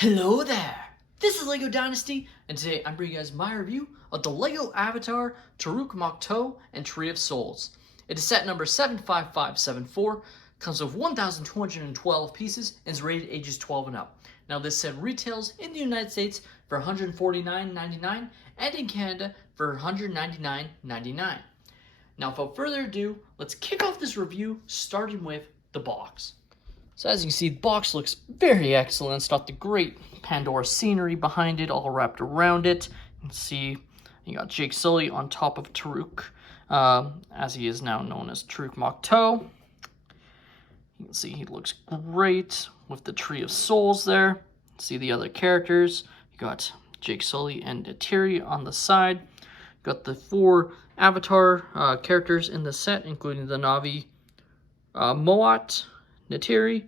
Hello there! This is LEGO Dynasty, and today I'm bringing you guys my review of the LEGO Avatar Toruk Makto and Tree of Souls. It is set number 75574, comes with 1,212 pieces, and is rated ages 12 and up. Now this set retails in the United States for $149.99 and in Canada for $199.99. Now without further ado, let's kick off this review starting with the box. So as you can see, the box looks very excellent. It's got the great Pandora scenery behind it, all wrapped around it. You can see you got Jake Sully on top of Toruk, as he is now known as Toruk Makto. You can see he looks great with the Tree of Souls there. See the other characters. You got Jake Sully and Neytiri on the side. Got the 4 Avatar characters in the set, including the Na'vi, Moat, Neytiri,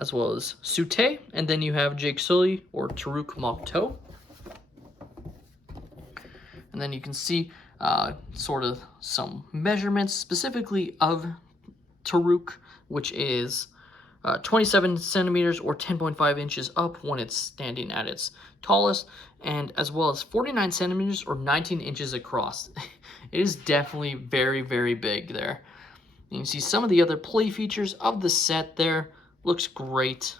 as well as Tsu-Tey, and then you have Jake Sully or Toruk Makto. And then you can see sort of some measurements specifically of Toruk, which is 27 centimeters or 10.5 inches up when it's standing at its tallest, and as well as 49 centimeters or 19 inches across. It is definitely very, very big there. You can see some of the other play features of the set there. Looks great.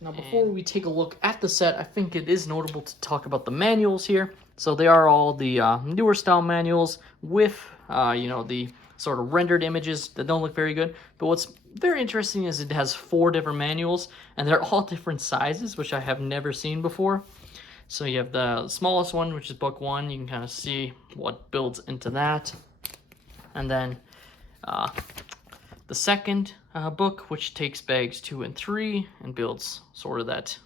Now before we take a look at the set, I think it is notable to talk about the manuals here. So they are all the newer style manuals with, the sort of rendered images that don't look very good. But what's very interesting is it has 4 different manuals, and they're all different sizes, which I have never seen before. So you have the smallest one, which is book 1. You can kind of see what builds into that. And then the second book, which takes bags 2 and 3 and builds sort of that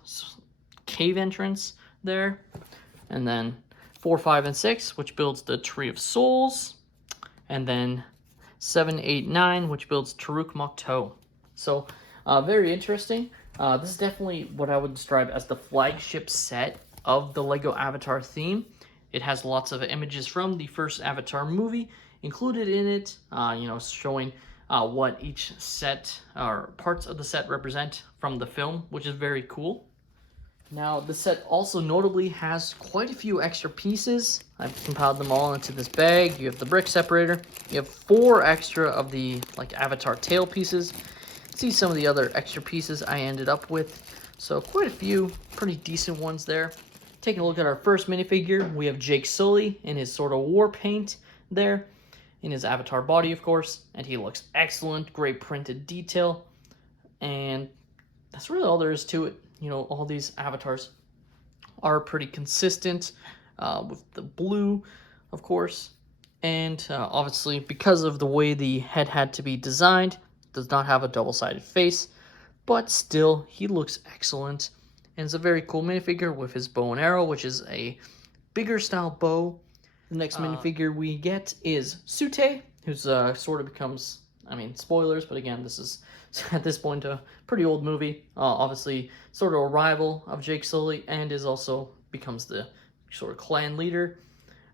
cave entrance there. And then 4, 5, and 6, which builds the Tree of Souls. And then 7, 8, 9, which builds Toruk Makto. So very interesting. This is definitely what I would describe as the flagship set of the LEGO Avatar theme. It has lots of images from the first Avatar movie included in it, showing what each set or parts of the set represent from the film, which is very cool. Now, the set also notably has quite a few extra pieces. I've compiled them all into this bag. You have the brick separator. You have 4 extra of the Avatar tail pieces. See some of the other extra pieces I ended up with. So quite a few pretty decent ones there. Taking a look at our first minifigure, we have Jake Sully in his sort of war paint there, in his Avatar body, of course, and he looks excellent. Great printed detail, and that's really all there is to it. All these avatars are pretty consistent with the blue, of course, and obviously because of the way the head had to be designed, does not have a double-sided face, but still he looks excellent. And it's a very cool minifigure with his bow and arrow, which is a bigger style bow. The next minifigure we get is Tsu-Tey, who's sort of becomes, spoilers, but again, this is at this point a pretty old movie. Obviously, sort of a rival of Jake Sully, and becomes the sort of clan leader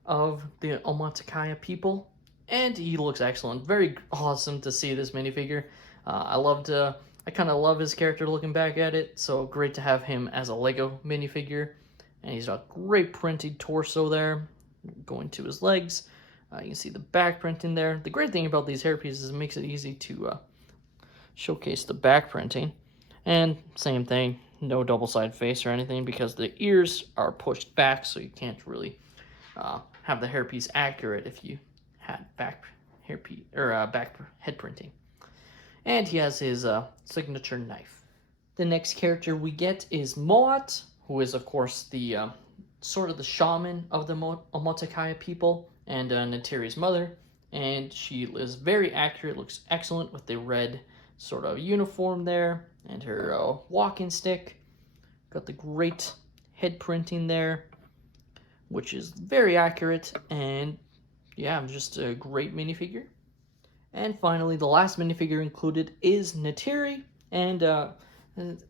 of the Omaticaya people. And he looks excellent. Very awesome to see this minifigure. I kind of love his character looking back at it, so great to have him as a LEGO minifigure. And he's got great printed torso there, going to his legs. You can see the back print in there. The great thing about these hair pieces is it makes it easy to showcase the back printing. And same thing, no double-sided face or anything because the ears are pushed back, so you can't really have the hairpiece accurate if you had back hairpiece or back head printing. And he has his signature knife. The next character we get is Moat, who is of course the sort of the shaman of the Omaticaya people and Neytiri's mother, and she is very accurate, looks excellent with the red sort of uniform there and her walking stick. Got the great head printing there, which is very accurate, and yeah, just a great minifigure. And finally, the last minifigure included is Neytiri, and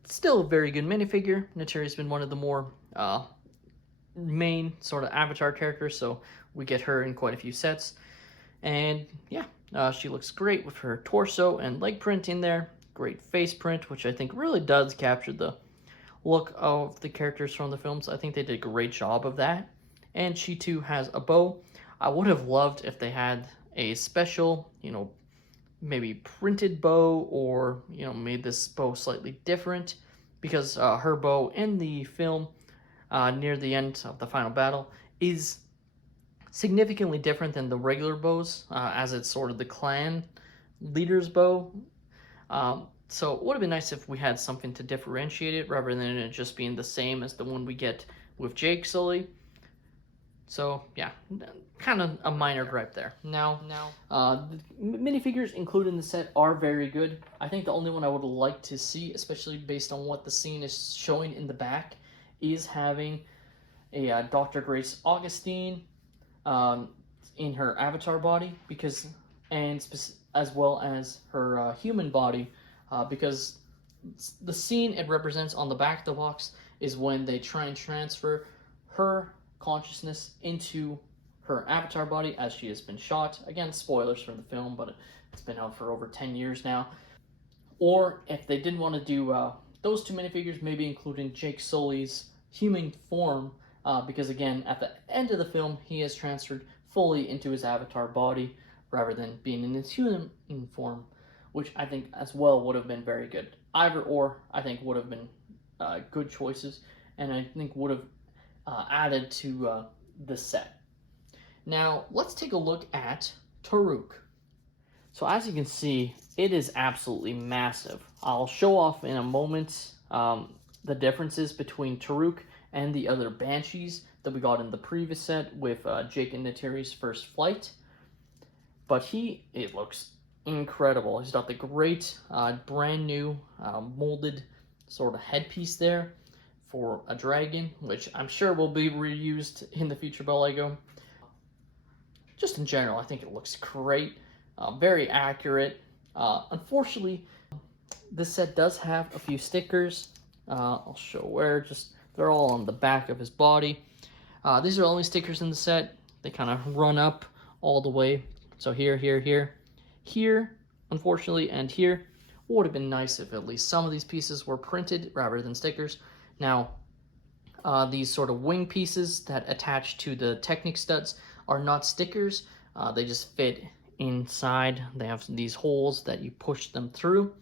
still a very good minifigure. Neytiri's been one of the more main sort of Avatar characters, so we get her in quite a few sets. And yeah, she looks great with her torso and leg print in there. Great face print, which I think really does capture the look of the characters from the films. I think they did a great job of that. And she too has a bow. I would have loved if they had a special, maybe printed bow, or, made this bow slightly different, because her bow in the film, near the end of the final battle, is significantly different than the regular bows, as it's sort of the clan leader's bow. So it would have been nice if we had something to differentiate it, rather than it just being the same as the one we get with Jake Sully. So yeah, kind of a minor gripe there. Now, the minifigures included in the set are very good. I think the only one I would like to see, especially based on what the scene is showing in the back, is having a Dr. Grace Augustine in her avatar body, as well as her human body, because the scene it represents on the back of the box is when they try and transfer her consciousness into her avatar body as she has been shot. Again, spoilers for the film, but it's been out for over 10 years now. Or if they didn't want to do those two minifigures, maybe including Jake Sully's human form, because again, at the end of the film, he is transferred fully into his avatar body rather than being in his human form, which I think as well would have been very good. Either or, I think, would have been good choices, and I think would have added to the set. Now, let's take a look at Toruk. So as you can see, it is absolutely massive. I'll show off in a moment the differences between Toruk and the other Banshees that we got in the previous set with Jake and Neytiri's first flight. But it looks incredible. He's got the great brand new molded sort of headpiece there for a dragon, which I'm sure will be reused in the future by LEGO. Just in general, I think it looks great, very accurate. Unfortunately, this set does have a few stickers. I'll show where, they're all on the back of his body. These are the only stickers in the set. They kind of run up all the way. So here, unfortunately, and here. Would have been nice if at least some of these pieces were printed rather than stickers. Now, these sort of wing pieces that attach to the Technic studs are not stickers. They just fit inside. They have these holes that you push them through.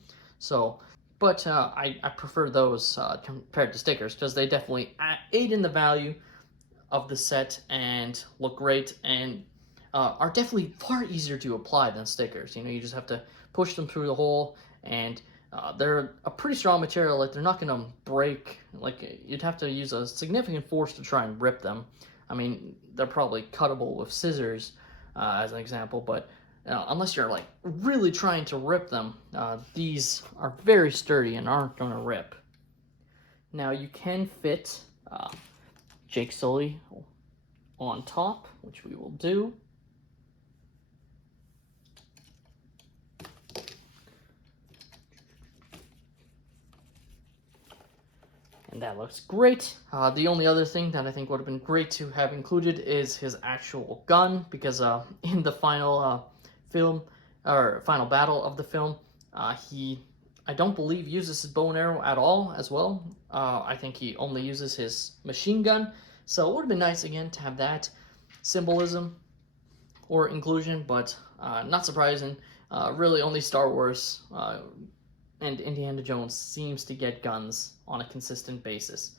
But I prefer those compared to stickers, because they definitely aid in the value of the set and look great, and are definitely far easier to apply than stickers. You just have to push them through the hole, and they're a pretty strong material. Like, they're not going to break. Like, you'd have to use a significant force to try and rip them. I mean, they're probably cuttable with scissors, as an example, but unless you're like really trying to rip them, these are very sturdy and aren't going to rip. Now, you can fit Jake Sully on top, which we will do. And that looks great. The only other thing that I think would have been great to have included is his actual gun, because in the final final battle of the film, he, I don't believe, uses his bow and arrow at all as well. I think he only uses his machine gun. So it would have been nice again to have that symbolism or inclusion, but not surprising. Really only Star Wars and Indiana Jones seems to get guns on a consistent basis.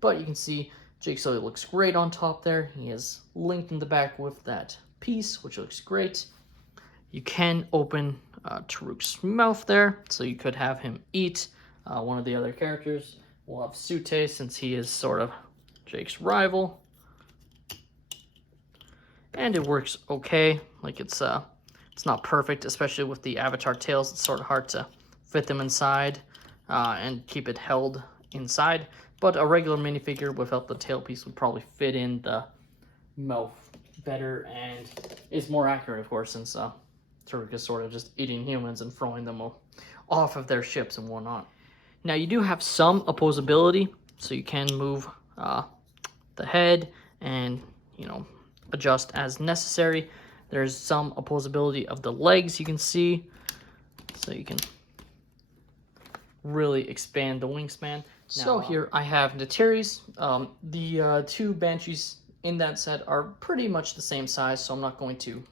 But you can see Jake Sully looks great on top there. He is linked in the back with that piece, which looks great. You can open Toruk's mouth there, so you could have him eat one of the other characters. We'll have Tsu-Tey, since he is sort of Jake's rival. And it works okay. Like, it's not perfect, especially with the avatar tails. It's sort of hard to fit them inside and keep it held inside. But a regular minifigure without the tail piece would probably fit in the mouth better and is more accurate, of course, since Toruk is sort of just eating humans and throwing them off of their ships and whatnot. Now, you do have some opposability, so you can move the head and, adjust as necessary. There's some opposability of the legs, you can see, so you can really expand the wingspan. So here I have Neytiri's. The two Banshees in that set are pretty much the same size, so I'm not going to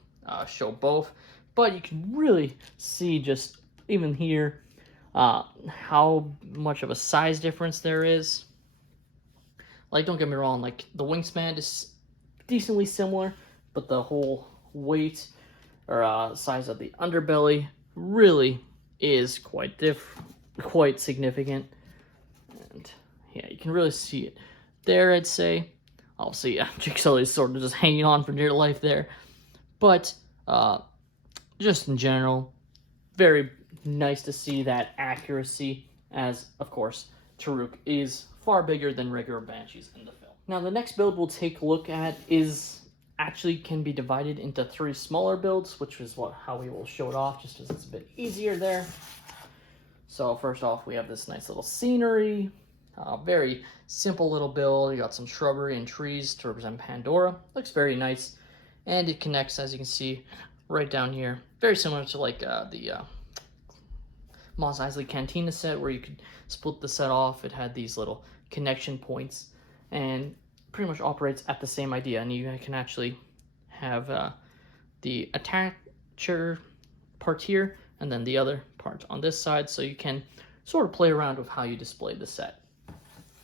show both. But you can really see just even here how much of a size difference there is. Like, don't get me wrong, like the wingspan is decently similar, but the whole weight or size of the underbelly really is quite significant. And yeah, you can really see it there, I'd say. Obviously, yeah, Jigsaw is sort of just hanging on for dear life there. But just in general, very nice to see that accuracy, as, of course, Toruk is far bigger than regular Banshees in the film. Now, the next build we'll take a look at actually can be divided into 3 smaller builds, which is how we will show it off, just as it's a bit easier there. So first off, we have this nice little scenery. Very simple little build. You got some shrubbery and trees to represent Pandora. Looks very nice. And it connects, as you can see, right down here. Very similar to like the Mos Eisley Cantina set, where you could split the set off. It had these little connection points and pretty much operates at the same idea. And you can actually have the attacher part here and then the other part on this side, so you can sort of play around with how you display the set.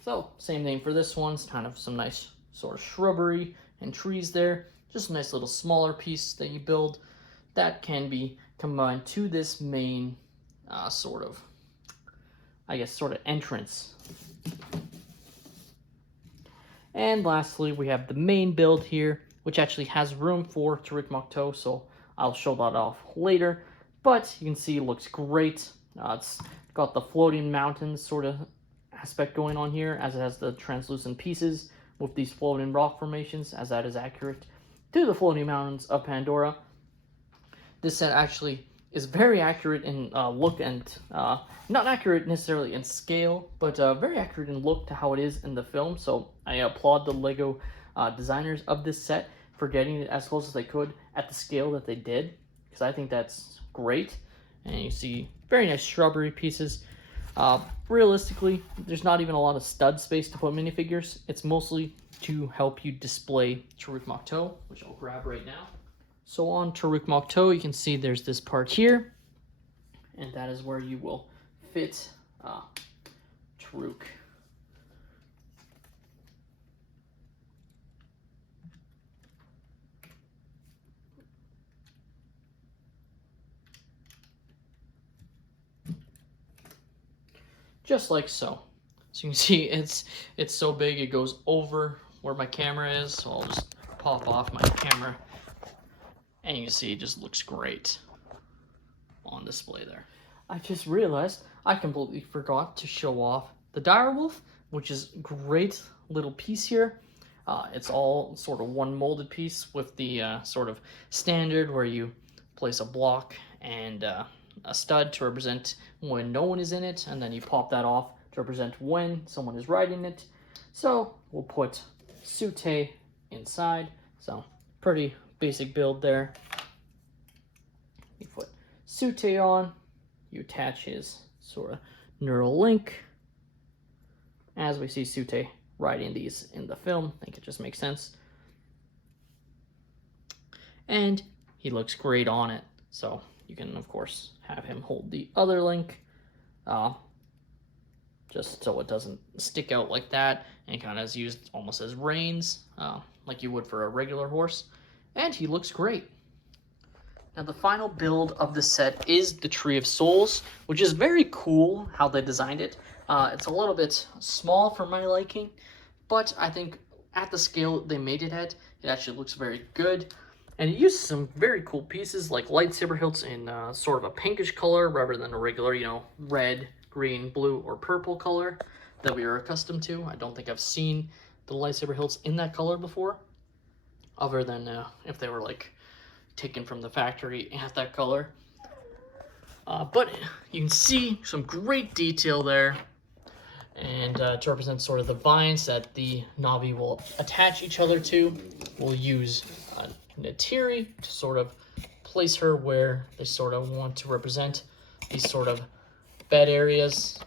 So, same thing for this one. It's kind of some nice sort of shrubbery and trees there. Just a nice little smaller piece that you build that can be combined to this main sort of entrance. And lastly, we have the main build here, which actually has room for Toruk Makto, so I'll show that off later. But you can see it looks great. It's got the floating mountains sort of aspect going on here, as it has the translucent pieces with these floating rock formations, as that is accurate to the floating mountains of Pandora. This set actually is very accurate in look and not accurate necessarily in scale, but very accurate in look to how it is in the film. So I applaud the LEGO designers of this set for getting it as close as they could at the scale that they did, because I think that's great. And you see very nice shrubbery pieces. Realistically, there's not even a lot of stud space to put minifigures. It's mostly to help you display Toruk Makto, which I'll grab right now. So on Toruk Makto, you can see there's this part here, and that is where you will fit Toruk. Just like so. So you can see it's so big it goes over where my camera is, so I'll just pop off my camera. And you can see it just looks great on display there. I just realized I completely forgot to show off the direwolf, which is a great little piece here. It's all sort of one molded piece with the sort of standard where you place a block and a stud to represent when no one is in it, and then you pop that off to represent when someone is riding it. So we'll put Tsu-Tey inside. So pretty basic build there. You put Tsu-Tey on, you attach his sort of neural link. As we see Tsu-Tey riding these in the film, I think it just makes sense. And he looks great on it. So you can, of course, have him hold the other link, just so it doesn't stick out like that, and kind of is used almost as reins, like you would for a regular horse. And he looks great. Now the final build of the set is the Tree of Souls, which is very cool how they designed it. It's a little bit small for my liking, but I think at the scale they made it at, it actually looks very good. And it uses some very cool pieces like lightsaber hilts in sort of a pinkish color rather than a regular, red, green, blue, or purple color that we are accustomed to. I don't think I've seen the lightsaber hilts in that color before, other than if they were like taken from the factory at that color. But you can see some great detail there, and to represent sort of the vines that the Na'vi will attach each other to, we'll use Neytiri to sort of place her where they sort of want to represent these sort of bed areas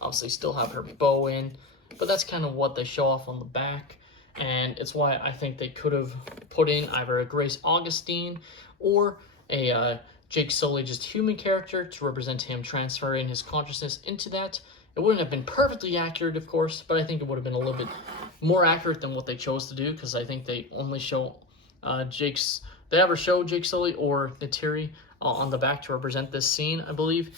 Obviously still have her bow in, but that's kind of what they show off on the back. And it's why I think they could have put in either a Grace Augustine or a Jake Sully just human character to represent him transferring his consciousness into that. It wouldn't have been perfectly accurate, of course, but I think it would have been a little bit more accurate than what they chose to do, because I think they only show they ever show Jake Sully or Neytiri on the back to represent this scene, I believe,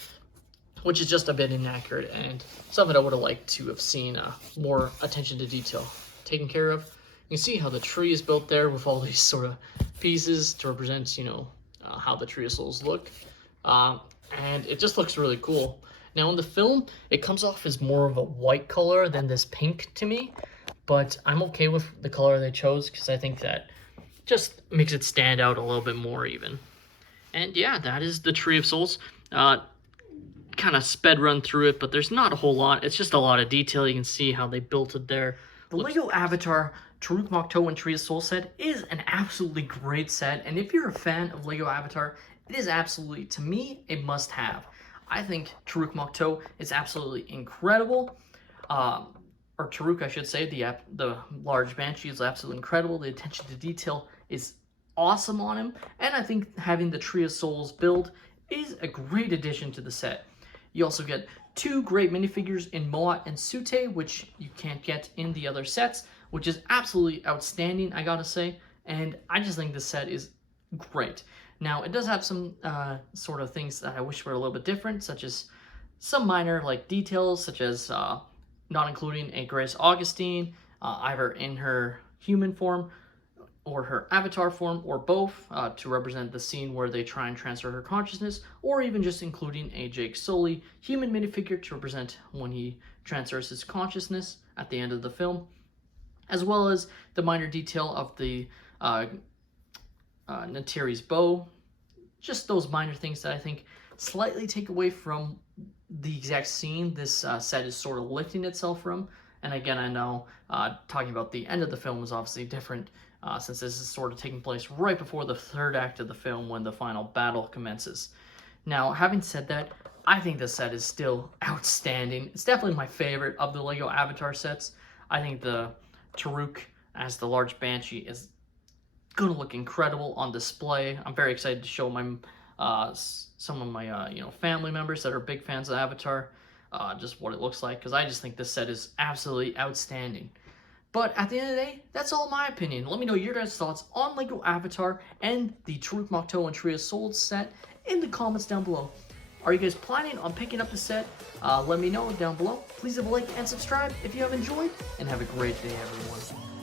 which is just a bit inaccurate and something I would have liked to have seen more attention to detail taken care of. You can see how the tree is built there with all these sort of pieces to represent, how the Tree of Souls look. And it just looks really cool. Now in the film, it comes off as more of a white color than this pink to me, but I'm okay with the color they chose because I think that just makes it stand out a little bit more even. And yeah, that is the Tree of Souls. Kind of sped run through it, but there's not a whole lot. It's just a lot of detail. You can see how they built it there. The LEGO Avatar Toruk Makto and Tree of Souls set is an absolutely great set, and if you're a fan of LEGO Avatar, it is absolutely, to me, a must-have. I think Toruk Makto is absolutely incredible. Or Toruk, I should say, the large Banshee is absolutely incredible. The attention to detail is awesome on him, and I think having the Tree of Souls build is a great addition to the set. You also get 2 great minifigures in Moa and Tsu-Tey, which you can't get in the other sets, which is absolutely outstanding, I gotta say, and I just think this set is great. Now, it does have some sort of things that I wish were a little bit different, such as some minor details, such as not including a Grace Augustine, either in her human form or her avatar form, or both, to represent the scene where they try and transfer her consciousness, or even just including a Jake Sully human minifigure to represent when he transfers his consciousness at the end of the film, as well as the minor detail of the Neytiri's bow. Just those minor things that I think slightly take away from the exact scene this set is sort of lifting itself from. And again, I know talking about the end of the film is obviously different, since this is sort of taking place right before the third act of the film when the final battle commences. Now, having said that, I think the set is still outstanding. It's definitely my favorite of the LEGO Avatar sets. I think the Toruk as the large Banshee is gonna look incredible on display. I'm very excited to show my some of my family members that are big fans of Avatar just what it looks like, because I just think this set is absolutely outstanding. But at the end of the day, that's all my opinion. Let me know your guys' thoughts on LEGO Avatar and the Toruk Makto and Tree of Souls set in the comments down below. Are you guys planning on picking up the set? Let me know down below. Please leave a like and subscribe if you have enjoyed, and have a great day, everyone.